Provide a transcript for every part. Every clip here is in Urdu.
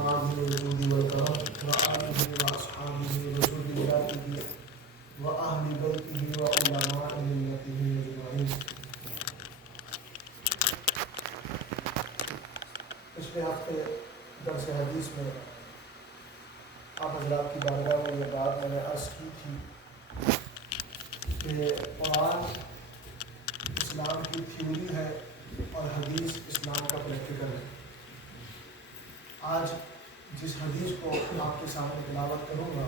معاذ الوجود والكرم وآله وأصحابه وذرياته وأهل بيته وعلماء ملته أجمعين۔ پچھلے ہفتے درس حدیث میں آپ حضرات کی بارگاہ میں یہ بات میں نے عرض کی تھی کہ قرآن اسلام کی تھیوری ہے اور حدیث اسلام کا پریکٹیکل ہے۔ آج جس حدیث کو آپ کے سامنے تلاوت کروں گا،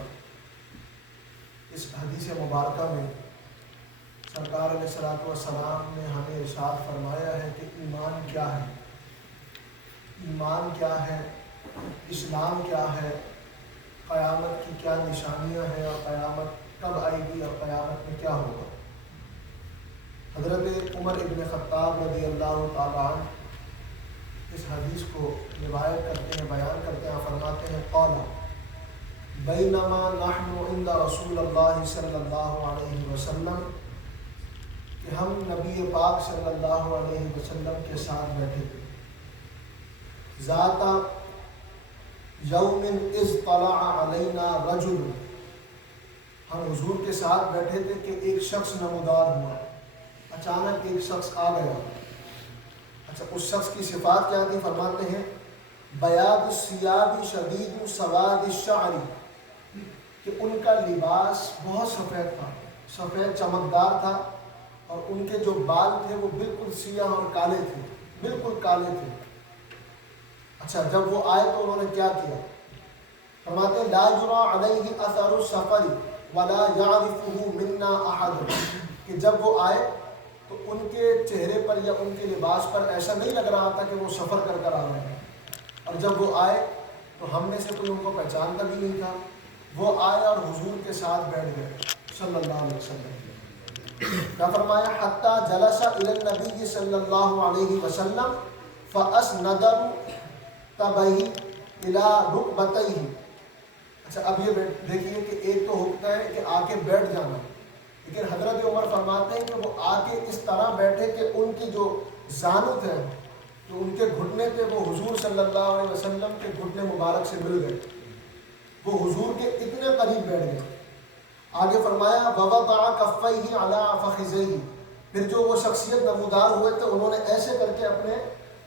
اس حدیث مبارکہ میں سرکار علیہ الصلوۃ والسلام نے ہمیں ارشاد فرمایا ہے کہ ایمان کیا ہے، ایمان کیا ہے، اسلام کیا ہے، قیامت کی کیا نشانیاں ہیں اور قیامت کب آئے گی اور قیامت میں کیا ہوگا۔ حضرت عمر ابن خطاب رضی اللہ تعالیٰ عنہ اس حدیث کو روایت کرتے ہیں، بیان کرتے ہیں، فرماتے ہیں قال بینما نحن عند رسول اللہ صلی اللہ علیہ وسلم، کہ ہم نبی پاک صلی اللہ علیہ وسلم کے ساتھ بیٹھے تھے، ذات یوم اذ طلع علینا رجل، ہم حضور کے ساتھ بیٹھے تھے کہ ایک شخص نمودار ہوا، اچانک ایک شخص آ گیا۔ اچھا، اس شخص کی صفات کیا تھی؟ فرماتے ہیں بیاض الثیاب شدید سواد الشعر، کہ ان کا لباس بہت سفید تھا، سفید چمکدار تھا، اور ان کے جو بال تھے وہ بالکل سیاہ اور کالے تھے، بالکل کالے تھے۔ اچھا، جب وہ آئے تو انہوں نے کیا کیا؟ فرماتے ہیں لا یری علیہ اثر السفر ولا یعرفہ منا احد، کہ جب وہ آئے تو ان کے چہرے پر یا ان کے لباس پر ایسا نہیں لگ رہا تھا کہ وہ سفر کر کر آ رہے ہیں، اور جب وہ آئے تو ہم میں سے کوئی ان کو پہچانتا بھی نہیں تھا۔ وہ آئے اور حضور کے ساتھ بیٹھ گئے صلی اللہ علیہ وسلم۔ کیا فرمایا؟ حتی جلس الی النبی صلی اللہ علیہ وسلم فاسند تبیہ الی رکبتیہ۔ اچھا، اب یہ دیکھیے کہ ایک تو ہوتا ہے کہ آ کے بیٹھ جانا، لیکن حضرت عمر فرماتے ہیں کہ وہ آ کے اس طرح بیٹھے کہ ان کی جو زانو تھے، جو ان کے گھٹنے تھے، وہ حضور صلی اللہ علیہ وسلم کے گھٹنے مبارک سے مل گئے، وہ حضور کے اتنے قریب بیٹھ گئے۔ آگے فرمایا ووضع کفیہ علی فخذیہ، پھر جو وہ شخصیت نمودار ہوئے تھے انہوں نے ایسے کر کے اپنے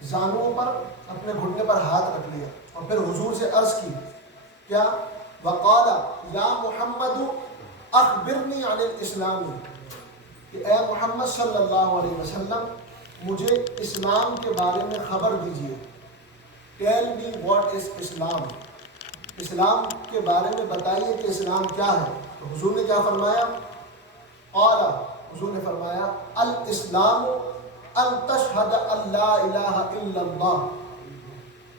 زانوؤں پر، اپنے گھٹنے پر ہاتھ رکھ لیا، اور پھر حضور سے عرض کی کیا؟ وقال یا محمد اخبرنی عن الاسلام، کہ اے محمد صلی اللہ علیہ وسلم مجھے اسلام کے بارے میں خبر دیجیے۔ ٹیل می واٹ از اسلام، اسلام کے بارے میں بتائیے کہ اسلام کیا ہے۔ تو حضور نے کیا فرمایا؟ قال، حضور نے فرمایا الاسلام ان تشہد ان لا الہ الا اللہ،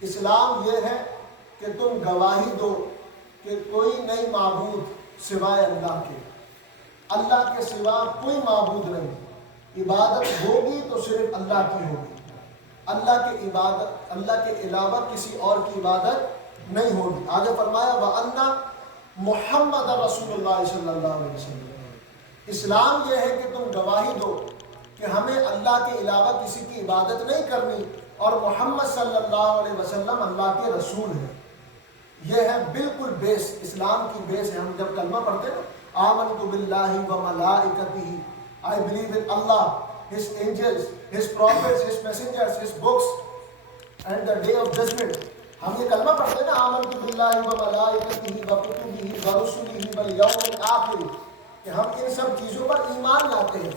اسلام یہ ہے کہ تم گواہی دو کہ کوئی نہیں معبود سوائے اللہ کے، اللہ کے سوا کوئی معبود نہیں، عبادت ہوگی تو صرف اللہ کی ہوگی، اللہ کے علاوہ کسی اور کی عبادت نہیں ہوگی۔ آگے فرمایا وَأَنَّ محمد رسول اللہ صلی اللہ علیہ وسلم، اسلام یہ ہے کہ تم گواہی دو کہ ہمیں اللہ کے علاوہ کسی کی عبادت نہیں کرنی، اور محمد صلی اللہ علیہ وسلم اللہ کے رسول ہیں۔ یہ ہے بالکل بیس، اسلام کی بیس ہے۔ ہم جب کلمہ پڑھتے ہیں آمنت باللہ وملائکتہ، I believe in Allah, His angels, His prophets, His messengers, His books and the day of judgment، ہم یہ کلمہ پڑھتے ہیں نا آمنت باللہ وملائکتہ وکتبہ ورسلہ والیوم الآخر، کہ ہم ان سب چیزوں پر ایمان لاتے ہیں۔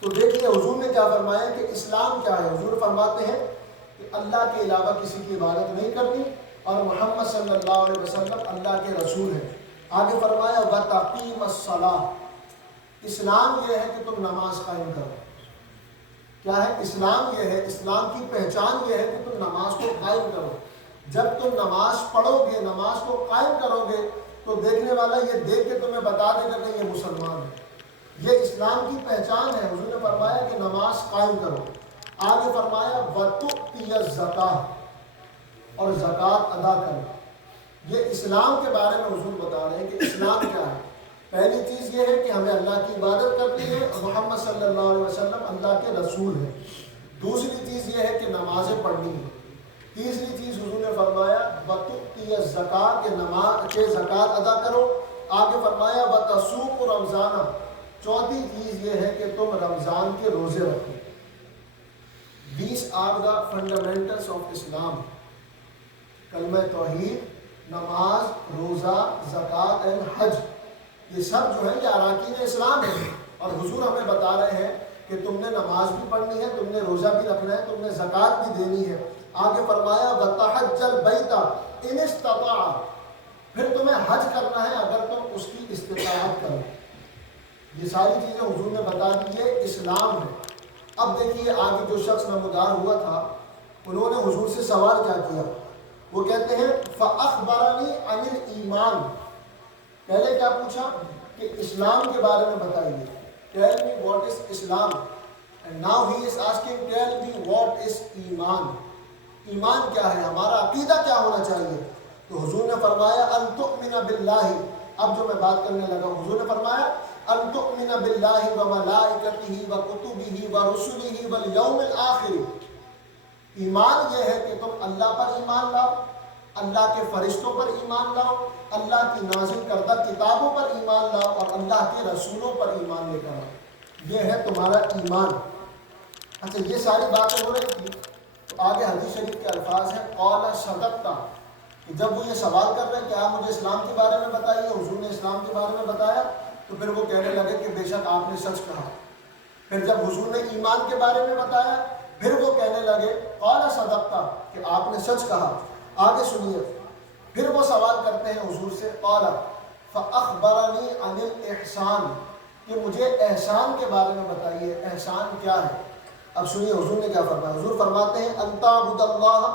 تو دیکھیے حضور نے کیا فرمایا کہ اسلام کیا ہے۔ حضور فرماتے ہیں کہ اللہ کے علاوہ کسی کی عبادت نہیں کرنی، اور محمد صلی اللہ علیہ وسلم اللہ کے رسول ہیں۔ آگے فرمایا وَتَقِيمَ الصَّلَاةِ، اسلام یہ ہے کہ تم نماز قائم کرو۔ کیا ہے اسلام؟ یہ ہے، اسلام کی پہچان یہ ہے کہ تم نماز کو قائم کرو۔ جب تم نماز پڑھو گے، نماز کو قائم کرو گے، تو دیکھنے والا یہ دیکھ کے تمہیں بتا دے گا کہ یہ مسلمان ہے، یہ اسلام کی پہچان ہے۔ حضور نے فرمایا کہ نماز قائم کرو۔ آگے فرمایا وَتُؤْتِيَ الزَّكَاةَ، اور زکوٰۃ ادا کرو۔ یہ اسلام کے بارے میں حضور بتا رہے ہیں کہ اسلام کیا ہے۔ پہلی چیز یہ ہے کہ ہمیں اللہ کی عبادت کرنی ہے، اور محمد صلی اللہ علیہ وسلم اللہ کے رسول ہیں۔ دوسری چیز یہ ہے کہ نمازیں پڑھنی ہیں۔ تیسری چیز حضور نے فرمایا وَتُؤْتِيَ الزکاۃ کہ نماز کے زکوٰۃ ادا کرو. آگے فرمایا وتصوموا رمضان. چوتھی چیز یہ ہے کہ تم رمضان کے روزے رکھو. These are the fundamentals of Islam. کلمہ توحید, نماز, روزہ, زکوٰۃ and حج, یہ سب جو ہے یہ اراکین اسلام ہے. اور حضور ہمیں بتا رہے ہیں کہ تم نے نماز بھی پڑھنی ہے, تم نے روزہ بھی رکھنا ہے, تم نے زکوٰۃ بھی دینی ہے. آگے فرمایا وَتَحَجَّ الْبَيْتَ إِنِ اسْتَطَاعَ. پھر تمہیں حج کرنا ہے اگر تم اس کی استطاعت کرو. یہ ساری چیزیں حضور نے بتا دی, یہ اسلام ہے. اب دیکھیے آگے جو شخص نمودار ہوا تھا انہوں نے حضور سے سوال کیا کیا. وہ کہتے ہیں فَأَخْبَرَنِي عَنِ الْإِيمَانِ. پہلے کیا پوچھا کہ اسلام کے بارے میں بتائیے. Tell me what is Islam. And now he is asking, tell me what is ایمان. ایمان کیا ہے, ہمارا عقیدہ کیا ہونا چاہیے. تو حضور نے فرمایا ان تؤمن باللہ. اب جو میں بات کرنے لگا, حضور نے فرمایا ان تؤمن باللہ وملائکتہ وکتبہ ورسلہ والیوم الآخر. ایمان یہ ہے کہ تم اللہ پر ایمان لاؤ, اللہ کے فرشتوں پر ایمان لاؤ, اللہ کی نازل کردہ کتابوں پر ایمان لاؤ اور اللہ کے رسولوں پر ایمان لے کر آؤ. یہ ہے تمہارا ایمان. اچھا یہ ساری باتیں ہو رہی تھی تو آگے حدیث شریف کے الفاظ ہیں قال صدقت. کہ جب وہ یہ سوال کر رہے ہیں کہ آپ مجھے اسلام کے بارے میں بتائیے, حضور نے اسلام کے بارے میں بتایا, تو پھر وہ کہنے لگے کہ بے شک آپ نے سچ کہا. پھر جب حضور نے ایمان کے بارے میں بتایا پھر وہ کہنے لگے قال صدقت کہ آپ نے سچ کہا. آگے سنیے, پھر وہ سوال کرتے ہیں حضور سے قال فاخبرنی عن الاحسان. کہ مجھے احسان کے بارے میں بتائیے, احسان کیا ہے. اب سنیے حضور نے کیا فرمایا. حضور فرماتے ہیں ان تعبد اللہ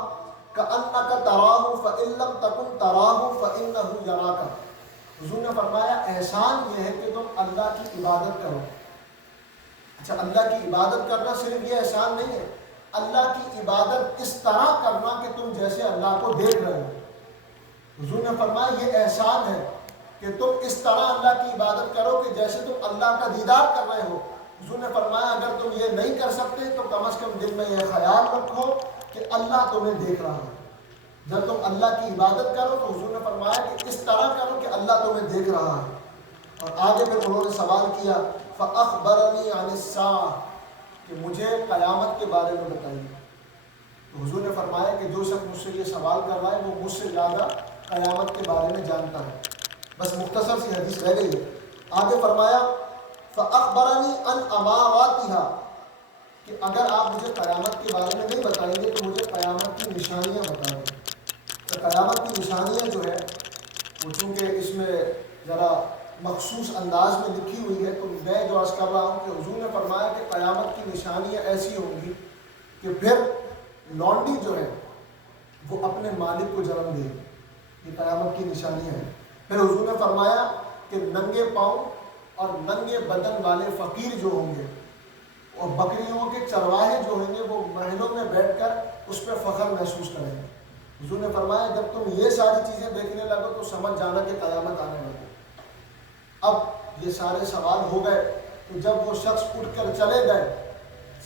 کأنک تراہ فإن لم تکن تراہ فإنہ یراک. حضور نے فرمایا احسان یہ ہے کہ تم اللہ کی عبادت کرو. اچھا اللہ کی عبادت کرنا صرف یہ احسان نہیں ہے, اللہ کی عبادت اس طرح کرنا کہ تم جیسے اللہ کو دیکھ رہے ہو. حضور نے فرمایا یہ احسان ہے کہ تم اس طرح اللہ کی عبادت کرو کہ جیسے تم اللہ کا دیدار کر رہے ہو. حضور نے فرمایا اگر تم یہ نہیں کر سکتے تو کم از کم دل میں یہ خیال رکھو کہ اللہ تمہیں دیکھ رہا ہے. جب تم اللہ کی عبادت کرو تو حضور نے فرمایا کہ اس طرح کرو کہ اللہ تمہیں دیکھ رہا ہے. اور آگے پھر انہوں نے سوال کیا فأخبرنی عن الساعہ. کہ مجھے قیامت کے بارے میں بتائیے. تو حضور نے فرمایا کہ جو شخص مجھ سے یہ سوال کر رہا ہے وہ مجھ سے زیادہ قیامت کے بارے میں جانتا ہے. بس مختصر سی حدیث رہ گئی ہے. آگے فرمایا فأخبرنی عن اماراتها. کہ اگر آپ مجھے قیامت کے بارے میں نہیں بتائیں گے تو مجھے قیامت کی نشانیاں بتائیں. تو قیامت کی نشانیاں جو ہے وہ چونکہ اس میں ذرا مخصوص انداز میں لکھی ہوئی ہے تو میں جو عرض کر رہا ہوں کہ حضور نے فرمایا کہ قیامت کی نشانیاں ایسی ہوں گی کہ پھر لونڈی جو ہے وہ اپنے مالک کو جنم دے گی. یہ قیامت کی نشانیاں ہیں. پھر حضور نے فرمایا کہ ننگے پاؤں اور ننگے بدن والے فقیر جو ہوں گے اور بکریوں کے چرواہے جو ہوں گے وہ محلوں میں بیٹھ کر اس پہ فخر محسوس کریں گے. حضور نے فرمایا جب تم یہ ساری چیزیں دیکھنے لگو تو سمجھ جانا کہ قیامت آنے لگے. اب یہ سارے سوال ہو گئے تو جب وہ شخص اٹھ کر چلے گئے,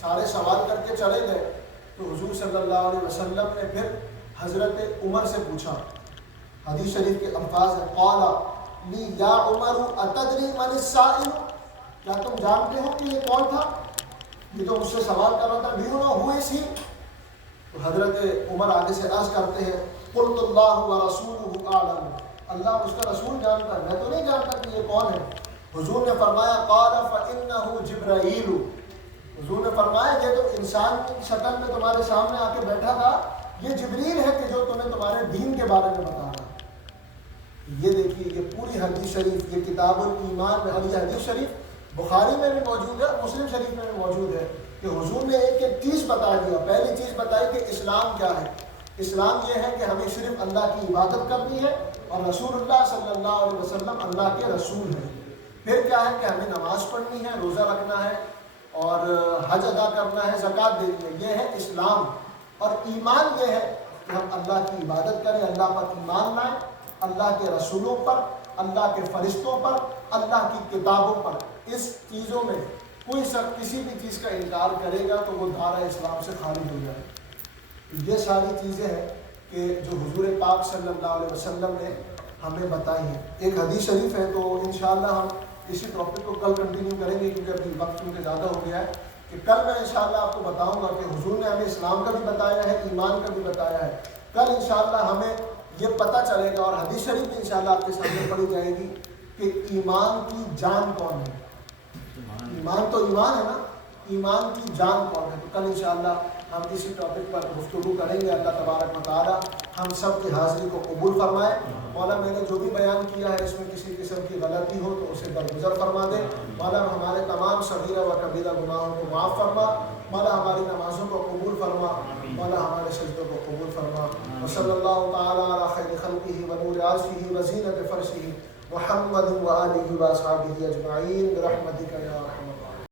سارے سوال کر کے چلے گئے, تو حضور صلی اللہ علیہ وسلم نے پھر حضرت عمر سے پوچھا. حدیث شریف کے الفاظ ہیں قال لی یا عمر اتدری من السائل. کیا تم جانتے ہو کہ یہ کون تھا, یہ تو مجھ سے سوال کر رہا تھا, ڈو یو نو ہو از ہی. تو حضرت عمر آگے سے عرض کرتے ہیں قلت اللہ ورسولہ اعلم. اللہ اس کا رسول جانتا ہے, میں تو نہیں جانتا کہ یہ کون ہے. حضور نے فرمایا قال فإنہ جبرائیل. حضور نے فرمایا یہ تو انسان کی شکل میں تمہارے سامنے آ کے بیٹھا تھا, یہ جبریل ہے کہ جو تمہیں تمہارے دین کے بارے میں بتا رہا ہے. یہ دیکھیے یہ پوری حدیث شریف, یہ کتاب الایمان میں, اور یہ حدیث شریف بخاری میں بھی موجود ہے, مسلم شریف میں بھی موجود ہے کہ حضور نے ایک ایک چیز بتا دیا. پہلی چیز بتائی کہ اسلام کیا ہے. اسلام یہ ہے کہ ہمیں صرف اللہ کی عبادت کرنی ہے اور رسول اللہ صلی اللہ علیہ وسلم اللہ کے رسول ہیں. پھر کیا ہے کہ ہمیں نماز پڑھنی ہے, روزہ رکھنا ہے اور حج ادا کرنا ہے, زکوٰۃ دینی ہے. یہ ہے اسلام. اور ایمان یہ ہے کہ ہم اللہ کی عبادت کریں, اللہ پر ایمان لائیں, اللہ کے رسولوں پر, اللہ کے فرشتوں پر, اللہ کی کتابوں پر. اس چیزوں میں کوئی شخص کسی بھی چیز کا انکار کرے گا تو وہ دائرہ اسلام سے خارج ہو جائے. یہ ساری چیزیں ہیں کہ جو حضور پاک صلی اللہ علیہ وسلم نے ہمیں بتائی ہیں. ایک حدیث شریف ہے، تو انشاءاللہ ہم اسی ٹاپک کو کل کنٹینیو کریں گے، کیونکہ ابھی وقت کیونکہ زیادہ ہو گیا ہے. کہ کل میں انشاءاللہ آپ کو بتاؤں گا کہ حضور نے ہمیں اسلام کا بھی بتایا ہے، ایمان کا بھی بتایا ہے. کل انشاءاللہ ہمیں یہ پتہ چلے گا، اور حدیث شریف بھی انشاءاللہ آپ کے سامنے پڑھی جائے گی کہ ایمان کی جان کون ہے. ایمان تو ایمان ہے نا، ایمان کی جان کون ہے. تو کل انشاءاللہ ہم اسی ٹاپک پر گفتگو کریں گے. اللہ تبارک و تعالی ہم سب کی حاضری کو قبول فرمائے. مولا میں نے جو بھی بیان کیا ہے اس میں کسی قسم کی غلطی ہو تو اسے درگزر فرما دے. مولا ہمارے تمام صغیرہ و کبیرہ گناہوں کو معاف فرما. مولا ہماری نمازوں کو قبول فرما. مولا ہمارے سجدوں کو قبول فرما. وصلی اللہ تعالی علی خیر خلقہ و نور عرشہ و زینت فرشہ محمد و آلہ و اصحابہ اجمعین برحمتک یا ارحم